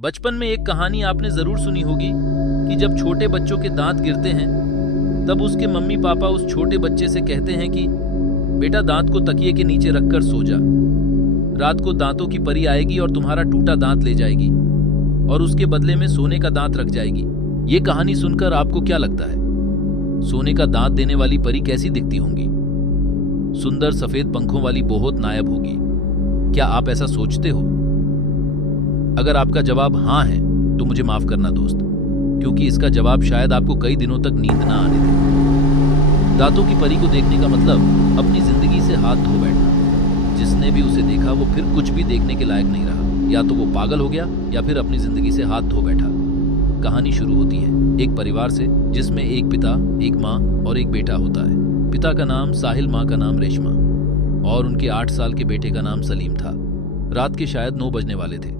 बचपन में एक कहानी आपने जरूर सुनी होगी कि जब छोटे बच्चों के दांत गिरते हैं तब उसके मम्मी पापा उस छोटे बच्चे से कहते हैं कि बेटा दांत को तकिए के नीचे रखकर सो जा। रात को दांतों की परी आएगी और तुम्हारा टूटा दांत ले जाएगी और उसके बदले में सोने का दांत रख जाएगी। ये कहानी सुनकर आपको क्या लगता है? सोने का दांत देने वाली परी कैसी दिखती होंगी? सुंदर सफेद पंखों वाली बहुत नायाब होगी। क्या आप ऐसा सोचते हो? अगर आपका जवाब हाँ है तो मुझे माफ करना दोस्त, क्योंकि इसका जवाब शायद आपको कई दिनों तक नींद ना आने दे। दांतों की परी को देखने का मतलब अपनी जिंदगी से हाथ धो बैठना। जिसने भी उसे देखा वो फिर कुछ भी देखने के लायक नहीं रहा। या तो वो पागल हो गया या फिर अपनी जिंदगी से हाथ धो बैठा। कहानी शुरू होती है एक परिवार से जिसमें एक पिता, एक माँ और एक बेटा होता है। पिता का नाम साहिल, माँ का नाम रेशमा और उनके 8 साल के बेटे का नाम सलीम था। रात के शायद 9 बजने वाले थे।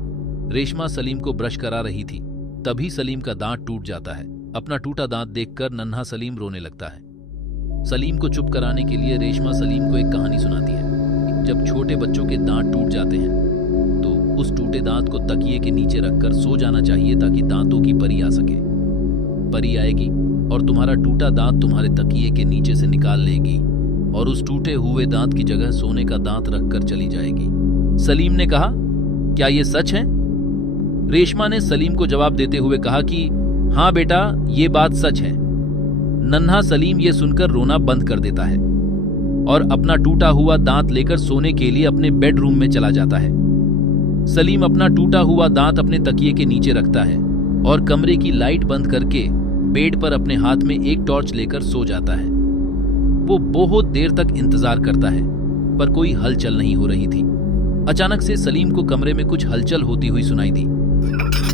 रेशमा सलीम को ब्रश करा रही थी, तभी सलीम का दांत टूट जाता है। अपना टूटा दांत देखकर नन्हा सलीम रोने लगता है। सलीम को चुप कराने के लिए रेशमा सलीम को एक कहानी सुनाती है। जब छोटे बच्चों के दांत टूट जाते हैं तो उस टूटे दांत को तकिए के नीचे रखकर सो जाना चाहिए ताकि दांतों की परी आ सके। परी आएगी और तुम्हारा टूटा दांत तुम्हारे तकिए के नीचे से निकाल लेगी और उस टूटे हुए दांत की जगह सोने का दांत रखकर चली जाएगी। सलीम ने कहा, क्या ये सच है? रेशमा ने सलीम को जवाब देते हुए कहा कि हाँ बेटा, ये बात सच है। नन्हा सलीम ये सुनकर रोना बंद कर देता है और अपना टूटा हुआ दांत लेकर सोने के लिए अपने बेडरूम में चला जाता है। सलीम अपना टूटा हुआ दांत अपने तकिए के नीचे रखता है और कमरे की लाइट बंद करके बेड पर अपने हाथ में एक टॉर्च लेकर सो जाता है। वो बहुत देर तक इंतजार करता है पर कोई हलचल नहीं हो रही थी। अचानक से सलीम को कमरे में कुछ हलचल होती हुई सुनाई दी।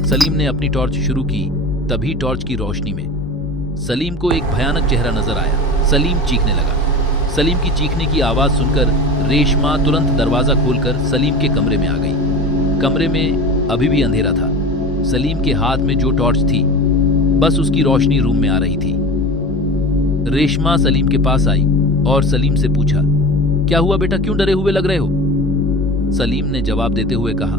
सलीम ने अपनी टॉर्च शुरू की। तभी टॉर्च की रोशनी में सलीम को एक भयानक चेहरा नजर आया। सलीम चीखने लगा। सलीम की चीखने की आवाज सुनकर रेशमा तुरंत दरवाजा खोलकर सलीम के कमरे में आ गई। कमरे में अभी भी अंधेरा था। सलीम के हाथ में जो टॉर्च थी बस उसकी रोशनी रूम में आ रही थी। रेशमा सलीम के पास आई और सलीम से पूछा, क्या हुआ बेटा, क्यों डरे हुए लग रहे हो? सलीम ने जवाब देते हुए कहा,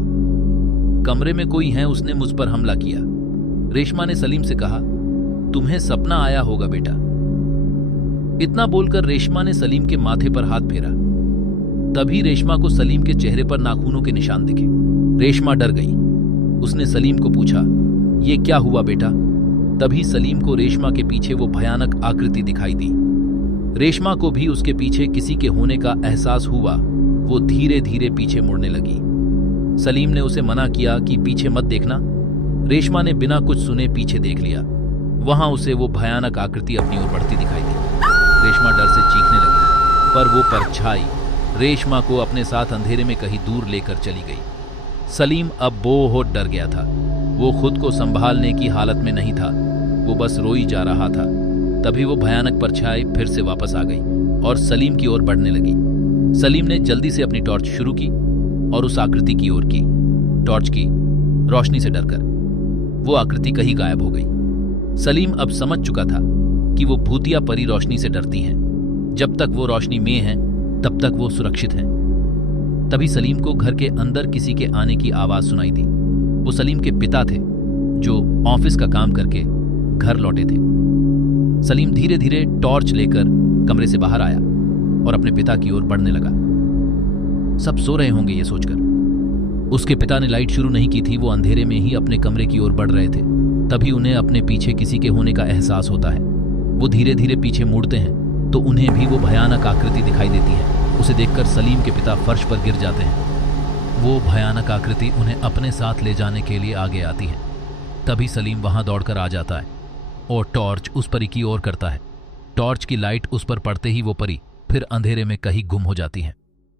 कमरे में कोई है, उसने मुझ पर हमला किया। रेशमा ने सलीम से कहा, तुम्हें सपना आया होगा बेटा। इतना बोलकर रेशमा ने सलीम के माथे पर हाथ फेरा। तभी रेशमा को सलीम के चेहरे पर नाखूनों के निशान दिखे। रेशमा डर गई। उसने सलीम को पूछा, ये क्या हुआ बेटा? तभी सलीम को रेशमा के पीछे वो भयानक आकृति दिखाई दी। रेशमा को भी उसके पीछे किसी के होने का एहसास हुआ। वो धीरे धीरे पीछे मुड़ने लगी। सलीम ने उसे मना किया कि पीछे मत देखना। रेशमा ने बिना कुछ सुने पीछे देख लिया। वहां उसे वो भयानक आकृति अपनी ओर बढ़ती दिखाई दी। रेशमा डर से चीखने लगी, पर वो परछाई रेशमा को अपने साथ अंधेरे में कहीं दूर लेकर चली गई। सलीम अब बहुत डर गया था। वो खुद को संभालने की हालत में नहीं था। वो बस रोई जा रहा था। तभी वो भयानक परछाई फिर से वापस आ गई और सलीम की ओर बढ़ने लगी। सलीम ने जल्दी से अपनी टॉर्च शुरू की और उस आकृति की ओर की। टॉर्च की रोशनी से डरकर वो आकृति कहीं गायब हो गई। सलीम अब समझ चुका था कि वो भूतिया परी रोशनी से डरती हैं। जब तक वो रोशनी में हैं, तब तक वो सुरक्षित हैं। तभी सलीम को घर के अंदर किसी के आने की आवाज सुनाई दी। वो सलीम के पिता थे जो ऑफिस का काम करके घर लौटे थे। सलीम धीरे धीरे टॉर्च लेकर कमरे से बाहर आया और अपने पिता की ओर बढ़ने लगा। सब सो रहे होंगे ये सोचकर। उसके पिता ने लाइट शुरू नहीं की थी। वो अंधेरे में ही अपने कमरे की ओर बढ़ रहे थे। तभी उन्हें अपने पीछे किसी के होने का एहसास होता है। वो धीरे धीरे पीछे मुड़ते हैं तो उन्हें भी वो भयानक आकृति दिखाई देती है। उसे देखकर सलीम के पिता फर्श पर गिर जाते हैं। वो भयानक आकृति उन्हें अपने साथ ले जाने के लिए आगे आती है। तभी सलीम वहां दौड़कर आ जाता है और टॉर्च उस परी की ओर करता है। टॉर्च की लाइट उस पर पड़ते ही वो परी फिर अंधेरे में कहीं गुम हो जाती है।